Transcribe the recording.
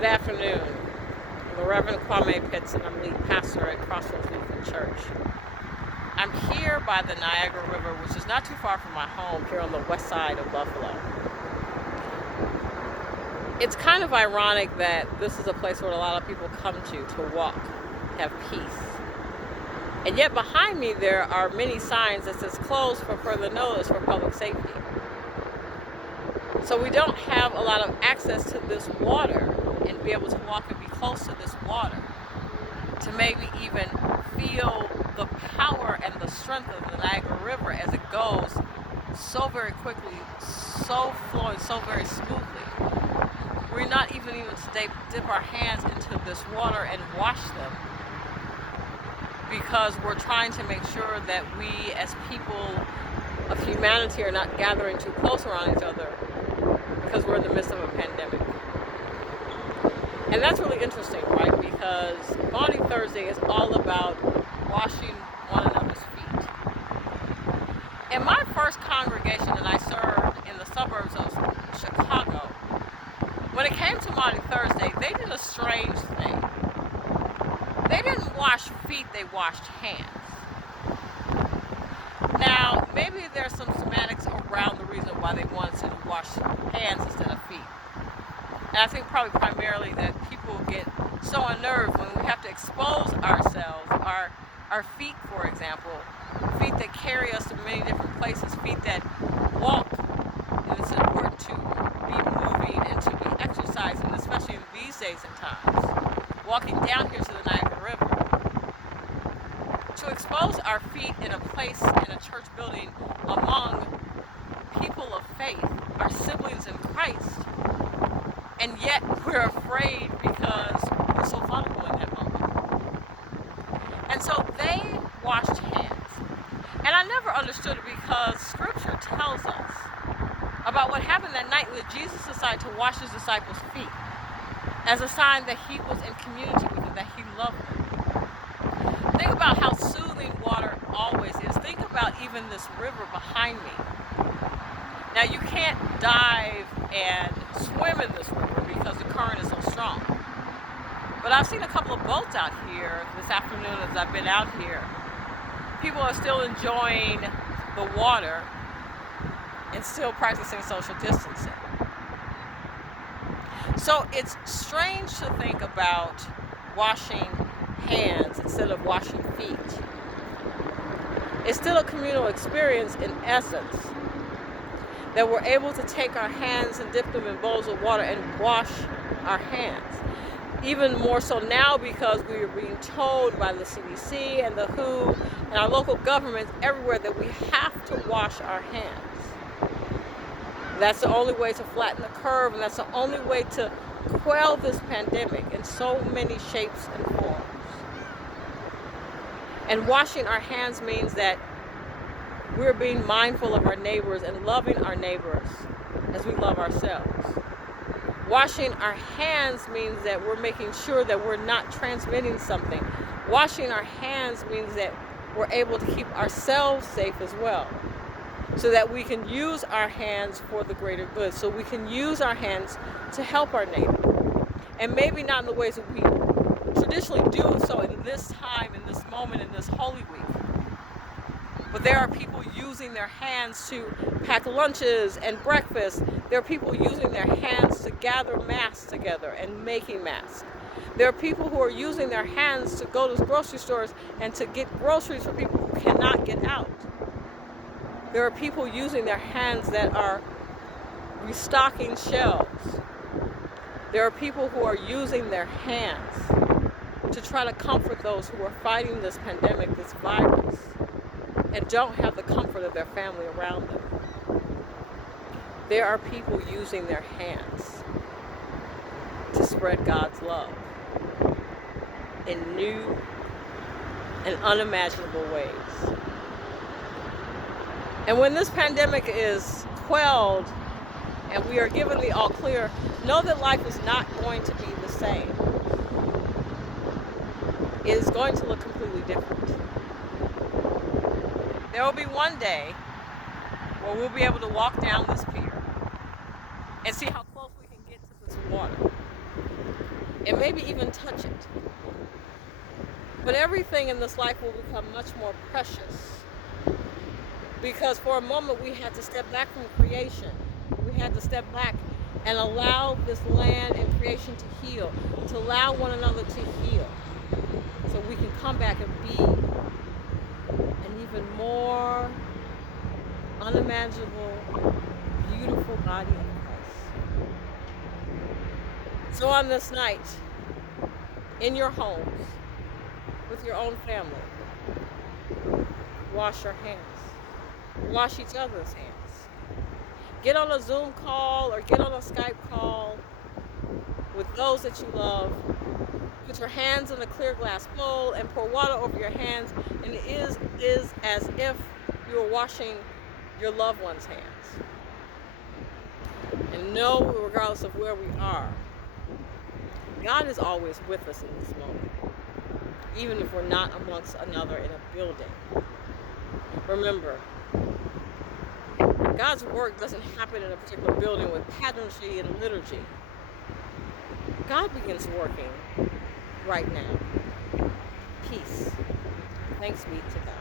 Good afternoon. I'm the Reverend Kwame Pitts, and I'm lead pastor at Crossroads Lutheran Church. I'm here by the Niagara River, which is not too far from my home here on the west side of Buffalo. It's kind of ironic that this is a place where a lot of people come to walk, have peace. And yet behind me there are many signs that says closed for further notice for public safety. So we don't have a lot of access to this water and be able to walk and be close to this water to maybe even feel the power and the strength of the Niagara River as it goes so very quickly, so flowing, so very smoothly. We're not even to dip our hands into this water and wash them because we're trying to make sure that we as people of humanity are not gathering too close around each other because we're in the midst of a pandemic. And that's really interesting, right? Because Maundy Thursday is all about washing one another's feet. In my first congregation that I served in the suburbs of Chicago, when it came to Maundy Thursday, they did a strange thing. They didn't wash feet, they washed hands. Now, maybe there's some semantics around the reason why they wanted to wash hands instead of feet. And I think probably primarily that people get so unnerved when we have to expose ourselves, our feet, for example, feet that carry us to many different places, feet that walk, and it's important to be moving and to be exercising, especially in these days and times. Walking down here to the Niagara River, to expose our feet in a place, in a church building, among people of faith, our siblings in Christ, and yet we're afraid because we're so vulnerable in that moment. And so they washed hands. And I never understood it because Scripture tells us about what happened that night that Jesus decided to wash his disciples' feet as a sign that he was in community with them, that he loved them. Think about how soothing water always is. Think about even this river behind me. Now you can't dive and swim in this river because the current is so strong. But I've seen a couple of boats out here this afternoon as I've been out here. People are still enjoying the water and still practicing social distancing. So it's strange to think about washing hands instead of washing feet. It's still a communal experience in essence, that we're able to take our hands and dip them in bowls of water and wash our hands. Even more so now because we are being told by the CDC and the WHO and our local governments everywhere that we have to wash our hands. That's the only way to flatten the curve, and that's the only way to quell this pandemic in so many shapes and forms. And washing our hands means that we're being mindful of our neighbors and loving our neighbors as we love ourselves. Washing our hands means that we're making sure that we're not transmitting something. Washing our hands means that we're able to keep ourselves safe as well, so that we can use our hands for the greater good, so we can use our hands to help our neighbor. And maybe not in the ways that we traditionally do so in this time, in this moment, in this Holy Week. But there are people using their hands to pack lunches and breakfast. There are people using their hands to gather masks together and making masks. There are people who are using their hands to go to grocery stores and to get groceries for people who cannot get out. There are people using their hands that are restocking shelves. There are people who are using their hands to try to comfort those who are fighting this pandemic, this virus, and don't have the comfort of their family around them. There are people using their hands to spread God's love in new and unimaginable ways. And when this pandemic is quelled and we are given the all clear, know that life is not going to be the same. It is going to look completely different. There will be one day where we'll be able to walk down this pier and see how close we can get to this water. and maybe even touch it. But everything in this life will become much more precious because for a moment we had to step back from creation. We had to step back and allow this land and creation to heal, to allow one another to heal, so we can come back and be an even more unimaginable, beautiful body of Christ. So on this night, in your homes, with your own family, wash your hands. Wash each other's hands. Get on a Zoom call or get on a Skype call with those that you love. Put your hands in a clear glass bowl and pour water over your hands, and it is as if you were washing your loved one's hands. And know, regardless of where we are, God is always with us in this moment, even if we're not amongst another in a building. Remember, God's work doesn't happen in a particular building with pageantry and liturgy. God begins working right now. Peace. Thanks be to God.